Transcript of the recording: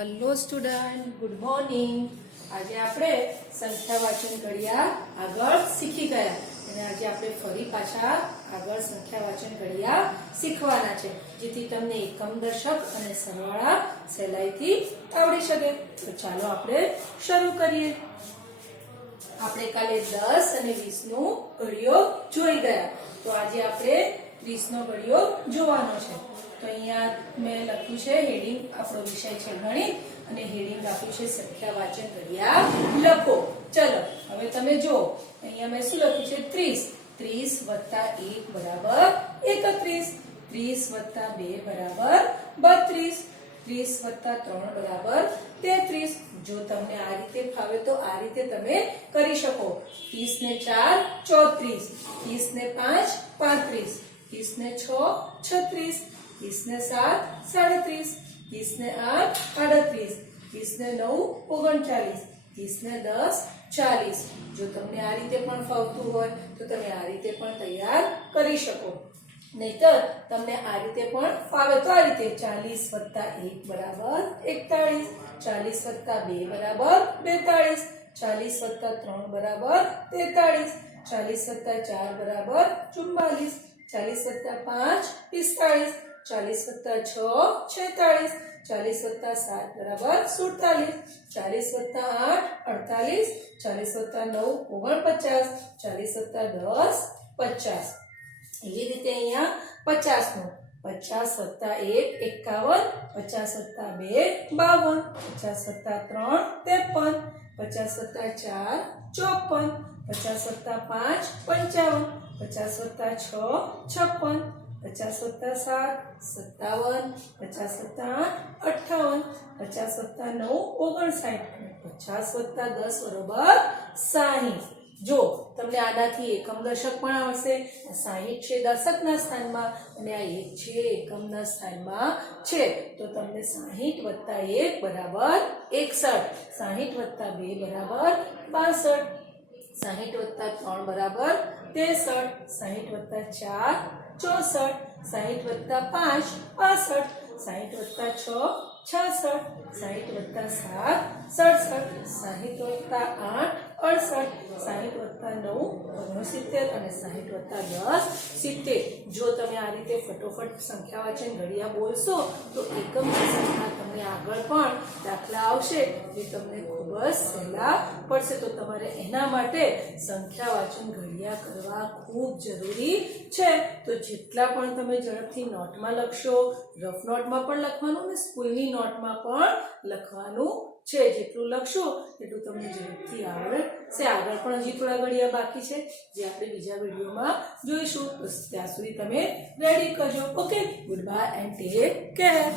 Hello student, good morning. આજે આપણે સંખ્યા વાંચન ઘડિયા આગળ શીખી ગયા અને આજે આપણે ફરી પાછા આગળ સંખ્યા વાંચન ઘડિયા શીખવાના છે, જેથી તમને એકમ દશક અને સરવાળા સહેલાઈથી આવડી શકે. તો ચાલો આપણે શરૂ કરીએ. આપણે કાલે 10 અને 20 નો ઘડિયો જોઈ ગયા, તો આજે આપણે 20 નો ઘડિયો જોવાનો છે. તો અહીંયા મેં લખ્યું છે હેડિંગ, આપણો વિષય છે ગણિત અને હેડિંગ આપ્યું છે સંખ્યા વાંચન ઘડિયા લખો. ચલો હવે તમે જો, અહીંયા મેં શું લખ્યું છે 30. 30 વત્તા 1 બરાબર 31. 30 વત્તા 2 બરાબર 32. 30 વત્તા 3 બરાબર 33. જો તમને આ રીતે ફાવે તો આ રીતે તમે કરી શકો. 30 ને 4 34, 30 ને 5 35, 30 ને 6 36, 30 ને 7 37, 30 ને 8 38, 30 ને 9 39, 30 ને 10 40. જો તમને આ રીતે પણ ફાવતું હોય તો તમે આ રીતે પણ તૈયાર કરી શકો, નહીતર તમને આ રીતે પણ ફાવે તો આ રીતે 40 વત્તા 1 બરાબર 41, 40 વત્તા 2 બરાબર 42, 40 વત્તા 3 બરાબર 43, 40 વત્તા 4 બરાબર 44, 40 વત્તા 5 45, 40 વત્તા 6 46, 40 વત્તા 7 બરાબર 47, 40 વત્તા 8 48, 40 વત્તા 9 49, 40 વત્તા 10 50. એવી રીતે અહીંયા 50 નો 50 વત્તા 1 51, 50 વત્તા 2 52, 50 વત્તા 3 53, 50 વત્તા 4 54, 50 વત્તા 5 55, 50 વત્તા 6 56, 50 વત્તા 7 57, 50 વત્તા 8 58, 50 વત્તા 9 59, 50 વત્તા 10 બરોબર 60. જો તમને આનાથી એકમ દશક પણ આવશે. 60 છે દશકના સ્થાનમાં અને આ 1 છે એકમના સ્થાનમાં છે, તો તમને 60 વત્તા 1 બરાબર 61, 60 વત્તા 2 બરાબર 62, 60 વત્તા 3 બરાબર 63, 60 વત્તા 4 64, 60 વત્તા 5 65, 60 વત્તા 6 66, 60 વત્તા 7 67, 60 વત્તા 8 68, 60 વત્તા 9 69 અને 60 વત્તા 10 70. જો તમે આ રીતે ફટોફટ સંખ્યા વાંચન ઘડિયા બોલશો તો એકમ દશકમાં તમને આગળ પણ દાખલા આવશે જે તમને ખૂબ જ સહેલા પડશે. તો તમારે એના માટે સંખ્યા વાંચન ઘડિયા કરવા ખૂબ જરૂરી છે. તો જેટલા પણ તમે ઝડપથી નોટમાં લખશો, રફ નોટમાં પણ લખવાનું અને સ્કૂલની નોટમાં પણ લખવાનું છે, જેટલું લખશો એટલું તમને ઝડપથી આવડશે. આગળ પણ હજી થોડા ઘડિયા બાકી છે જે આપણે બીજા વિડીયોમાં જોઈશું. તો ત્યાં સુધી તમે રેડી કરજો. Okay, good bye and take care.